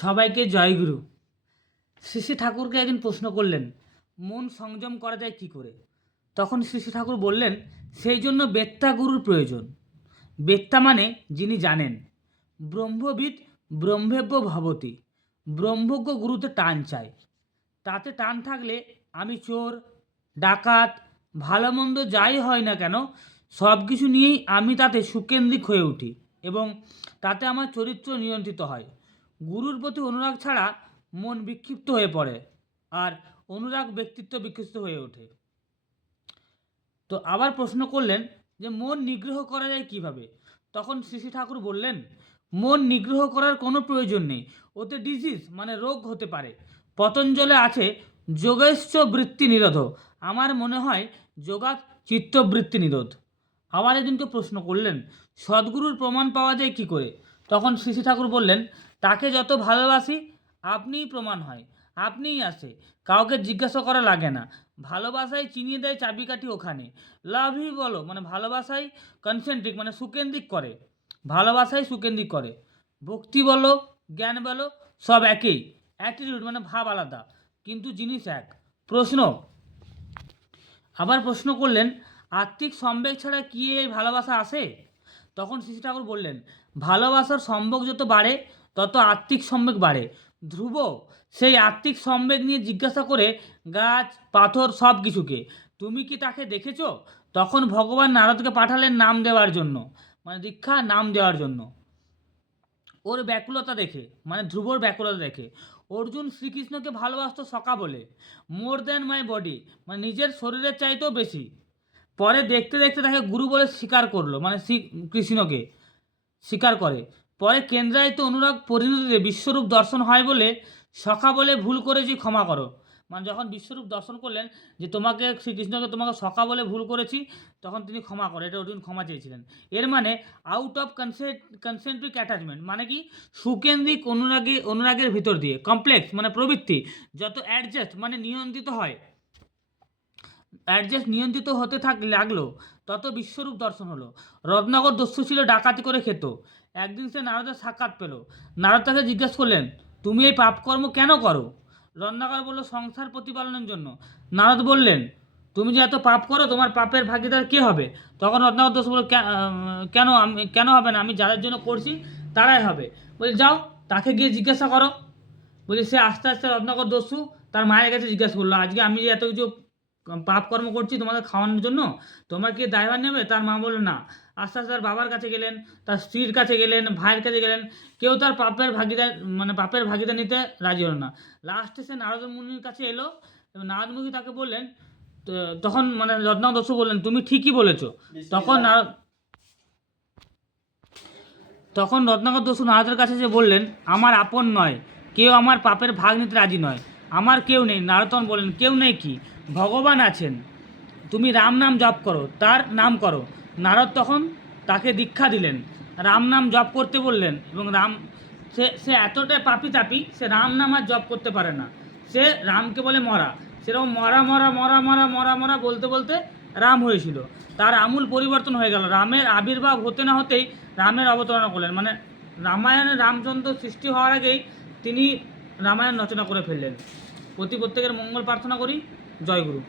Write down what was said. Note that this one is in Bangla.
সবাইকে জয়গুরু। শ্রী শ্রী ঠাকুরকে একদিন প্রশ্ন করলেন, মন সংযম করা যায় কী করে? তখন শ্রী শ্রী ঠাকুর বললেন, সেই জন্য বেত্তা গুরুর প্রয়োজন। বেত্তা মানে যিনি জানেন। ব্রহ্মবিদ ব্রহ্মেব্য ভবতি। ব্রহ্মজ্ঞ গুরুতে টান চাই। তাতে টান থাকলে আমি চোর, ডাকাত, ভালো মন্দ যাই হয় না কেন, সব কিছু নিয়েই আমি তাতে সুকেন্দ্রিক হয়ে উঠি এবং তাতে আমার চরিত্র নিয়ন্ত্রিত হয়। গুরুর প্রতি অনুরাগ ছাড়া মন বিক্ষিপ্ত হয়ে পড়ে, আর অনুরাগ ব্যক্তিত্ব বিকশিত হয়ে ওঠে। তো আবার প্রশ্ন করলেন যে মন নিগ্রহ করা যায় কিভাবে? তখন শ্রী শ্রী ঠাকুর বললেন, মন নিগ্রহ করার কোনো প্রয়োজন নেই। ওতে ডিজিজ মানে রোগ হতে পারে। পতঞ্জলে আছে যোগেশ্চ বৃত্তি নিরোধ। আমার মনে হয় যোগাৎ চিত্তবৃত্তি নিরোধ। আবার একদিনকে প্রশ্ন করলেন, সদ্গুরুর প্রমাণ পাওয়া যায় কি করে? তখন শ্রী শ্রী ঠাকুর বললেন, তাকে যত ভালোবাসি আপনিই প্রমাণ হয়, আপনিই আসে, কাউকে জিজ্ঞাসা করা লাগে না। ভালোবাসায় চিনিয়ে দেয় চাবিকাঠি ওখানে। লাভই বলো মানে ভালোবাসায় কনসেন্ট্রিক মানে সুকেন্দ্রিক করে, ভালোবাসায় সুকেন্দ্রিক করে। ভক্তি বলো, জ্ঞান বলো, সব একই। অ্যাটিটিউড মানে ভাব আলাদা, কিন্তু জিনিস এক। প্রশ্ন, আবার প্রশ্ন করলেন, আত্মিক সম্বেগ ছাড়া কি এই ভালোবাসা আসে? তখন শ্রী ঠাকুর বললেন, ভালোবাসার সম্বেগ যত বাড়ে তত আত্মিক সম্বেগ বাড়ে। ধ্রুব সেই আত্মিক সম্বেগ নিয়ে জিজ্ঞাসা করে গাছ পাথর সব কিছুকে, তুমি কি তাকে দেখেছো? তখন ভগবান নারদকে পাঠালেন নাম দেওয়ার জন্য, মানে দীক্ষা নাম দেওয়ার জন্য। ওর ব্যাকুলতা দেখে মানে ধ্রুবর ব্যাকুলতা দেখে অর্জুন শ্রীকৃষ্ণকে ভালোবাসত সখা বলে, মোর দ্যান মাই বডি মানে নিজের শরীরের চাইতেও বেশি। পরে দেখতে দেখতে তাকে গুরু বলে স্বীকার করলো, মানে কৃষ্ণকে স্বীকার করে। পরে কেন্দ্রায়িত অনুরাগ পরিণতিতে বিশ্বরূপ দর্শন হয় বলে সখা বলে ভুল করেছি ক্ষমা করো। মানে যখন বিশ্বরূপ দর্শন করলেন যে তোমাকে শ্রীকৃষ্ণকে তোমাকে সখা বলে ভুল করেছি, তখন তিনি ক্ষমা করে, এটা অর্জুন ক্ষমা চেয়েছিলেন। এর মানে আউট অফ কনসেন্ট্রিক অ্যাটাচমেন্ট মানে কি সুকেন্দ্রিক অনুরাগের ভিতর দিয়ে কমপ্লেক্স মানে প্রবৃত্তি যত অ্যাডজাস্ট মানে নিয়ন্ত্রিত হতে লাগলো, তত বিশ্বরূপ দর্শন হলো। রত্নাকর দস্যু ছিল, ডাকাতি করে খেত। একদিন সে নারদের সাক্ষাৎ পেল। নারদ তাকে জিজ্ঞাসা করলেন, তুমি এই পাপকর্ম কেন করো? রত্নাকর বলল, সংসার প্রতিপালনের জন্য। নারদ বললেন, তুমি যে এত পাপ করো তোমার পাপের ভাগিদার কে হবে? তখন রত্নাকর দস্যু বলল, কেন হবে না? আমি যাদের জন্য করছি তারাই হবে। বলছে, যাও তাকে গিয়ে জিজ্ঞাসা করো। বলি সে আস্তে আস্তে রত্নাকর দস্যু তার মায়ের কাছে জিজ্ঞাসা করলো, আজকে আমি যে এত কিছু পাপ কর্ম করছি তোমাদের খাওয়ানোর জন্য, তোমরা কি দায়ভার নেবে? তার মা বললো না। আস্তে আস্তে তার বাবার কাছে গেলেন, তার স্ত্রীর কাছে গেলেন, ভাইয়ের কাছে গেলেন, কেউ তার পাপের ভাগিদার নিতে রাজি হলো না। লাস্টে সে নারদ মুনির কাছে এলো এবং নারদ মুনি তাকে বললেন, তখন মানে রত্নাকর দস্যু বললেন, তুমি ঠিকই বলেছো। তখন রত্নাকর দস্যু নারদের কাছে যে বললেন, আমার আপন নয় কেউ আমার পাপের ভাগ নিতে রাজি নয়, আমার কেউ নেই। নারদ তখন বললেন, কেউ নেই কি? ভগবান আছেন, তুমি রাম নাম জপ করো, তার নাম করো। নারদ তখন তাকে দীক্ষা দিলেন, রাম নাম জপ করতে বললেন এবং সে এতটাই পাপি তাপি, সে রাম নাম আর জপ করতে পারে না। সে রামকে বলে মরা, সেরকম মরা মরা মরা মরা মরা মরা বলতে বলতে রাম হয়েছিল। তার আমূল পরিবর্তন হয়ে গেল। রামের আবির্ভাব হতে না হতেই রামের অবতারণা করলেন, মানে রামায়ণে রামচন্দ্র সৃষ্টি হওয়ার আগেই তিনি রামায়ণ রচনা করে ফেললেন। প্রত্যেকের মঙ্গল প্রার্থনা করি। জয় গুরু।